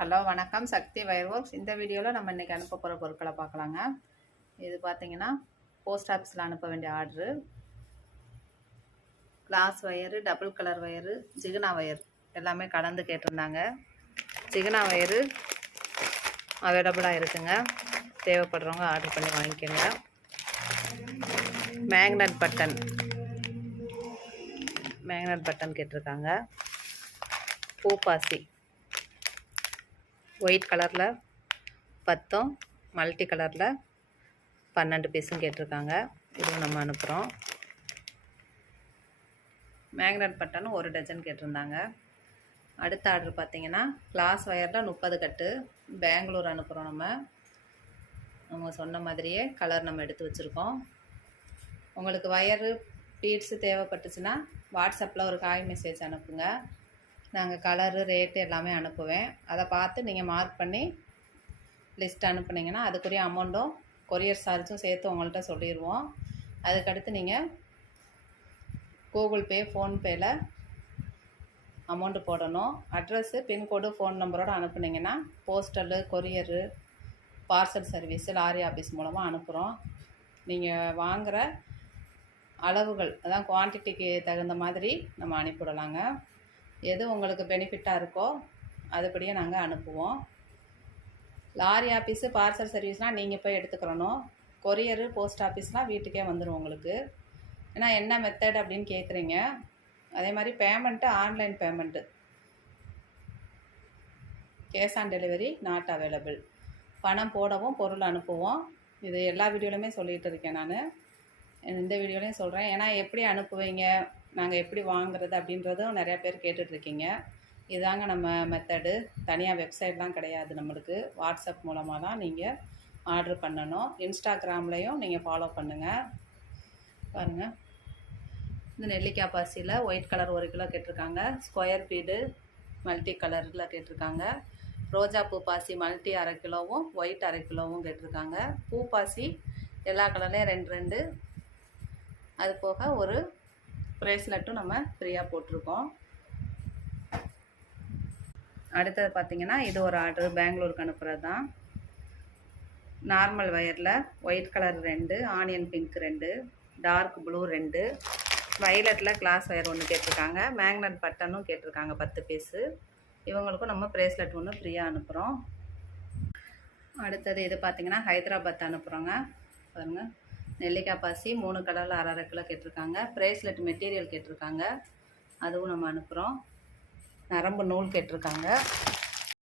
Hello வணக்கம், சக்தி wire works. இந்த வீடியோவில் நம்ம இன்றைக்கி அனுப்ப போகிற பொருட்களை பார்க்கலாங்க. இது பார்த்திங்கன்னா போஸ்ட் ஆஃபீஸில் அனுப்ப வேண்டிய order. Glass wire, double colour wire, ஜிகுனா வயர் எல்லாமே கலந்து கேட்டிருந்தாங்க. ஜிகுனா வயரு அவைலபிளாக இருக்குங்க. தேவைப்படுறவங்க ஆர்டர் பண்ணி வாங்கிக்கோங்க. மேக்னட் பட்டன் கேட்டிருக்காங்க. பூப்பாசி ஒயிட் கலரில் 10, மல்டி கலரில் 12 பீஸும் கேட்டிருக்காங்க. இதுவும் நம்ம அனுப்புகிறோம். மேக்னட் பட்டன் 1 டஜன் கேட்டிருந்தாங்க. அடுத்த ஆர்டர் பார்த்திங்கன்னா கிளாஸ் வயரில் 30 கட்டு பெங்களூர் அனுப்புகிறோம். நம்ம சொன்ன மாதிரியே கலர் நம்ம எடுத்து வச்சுருக்கோம். உங்களுக்கு வயரு பீட்ஸு தேவைப்பட்டுச்சுன்னா வாட்ஸ்அப்பில் ஒரு காய் மெசேஜ் அனுப்புங்க. நாங்கள் கலரு ரேட்டு எல்லாமே அனுப்புவேன். அதை பார்த்து நீங்கள் மார்க் பண்ணி லிஸ்ட் அனுப்புனீங்கன்னா அதுக்குரிய அமௌண்ட்டும் கொரியர் சார்ஜும் சேர்த்து உங்கள்கிட்ட சொல்லிடுவோம். அதுக்கடுத்து நீங்கள் கூகுள் பே, ஃபோன்பேயில் அமௌண்ட்டு போடணும். அட்ரஸ்ஸு, பின்கோடு, ஃபோன் நம்பரோடு அனுப்புனீங்கன்னா postal, courier, parcel service, lorry office மூலமாக அனுப்புகிறோம். நீங்கள் வாங்குகிற அளவுகள் அதான் குவான்டிட்டிக்கு தகுந்த மாதிரி நம்ம அனுப்பிவிடலாங்க. எது உங்களுக்கு பெனிஃபிட்டாக இருக்கோ அதுபடியே நாங்கள் அனுப்புவோம். லாரி ஆஃபீஸு, பார்சல் சர்வீஸ்னால் நீங்கள் போய் எடுத்துக்கிறணும். கொரியரு, போஸ்ட் ஆஃபீஸ்னால் வீட்டுக்கே வந்துடும் உங்களுக்கு. ஏன்னா என்ன மெத்தட் அப்படின்னு கேட்குறீங்க. அதே மாதிரி payment online payment, cash on delivery not available. பணம் போடவும் பொருள் அனுப்புவோம். இது எல்லா வீடியோலையுமே சொல்லிகிட்டு இருக்கேன். நான் இந்த வீடியோலையும் சொல்கிறேன். ஏன்னா எப்படி அனுப்புவீங்க, நாங்கள் எப்படி வாங்குறது அப்படின்றதும் நிறையா பேர் கேட்டுட்ருக்கீங்க. இதாங்க நம்ம மெத்தடு. தனியாக வெப்சைட்லாம் கிடையாது நம்மளுக்கு. வாட்ஸ்அப் மூலமாக தான் நீங்கள் ஆர்டர் பண்ணணும். இன்ஸ்டாகிராம்லேயும் நீங்கள் ஃபாலோ பண்ணுங்கள். பாருங்கள், இந்த நெல்லிக்காய் பாசியில் ஒயிட் கலர் 1 கிலோ கேட்டிருக்காங்க. ஸ்கொயர் பீடு மல்டி கலரில் கேட்டிருக்காங்க. ரோஜா பூ பாசி மல்டி 1/2 கிலோவும் ஒயிட் 1/2 கிலோவும் கேட்டிருக்காங்க. பூ பாசி எல்லா கலர்லேயும் 2 அது போக ஒரு ப்ரேஸ்லெட்டும் நம்ம ஃப்ரீயாக போட்டிருக்கோம். அடுத்தது பார்த்திங்கன்னா இது ஒரு ஆர்டர் பெங்களூருக்கு அனுப்புகிறது தான். நார்மல் வயரில் white colour 2, onion pink 2, dark blue 2, வயலட்டில் கிளாஸ் வயர் 1 கேட்டிருக்காங்க. மேக்னட் பட்டனும் கேட்டிருக்காங்க 10 பீஸு. இவங்களுக்கும் நம்ம ப்ரேஸ்லெட் 1 ஃப்ரீயாக அனுப்புகிறோம். அடுத்தது இது பார்த்திங்கன்னா ஹைதராபாத் அனுப்புகிறோங்க. பாருங்கள், நெல்லிக்காய் பாசி 3 கலரில் 1/2 கிலோ கேட்டிருக்காங்க. ப்ரேஸ்லெட் மெட்டீரியல் கேட்டிருக்காங்க. அதுவும் நம்ம அனுப்புகிறோம். நரம்பு நூல் கேட்டிருக்காங்க.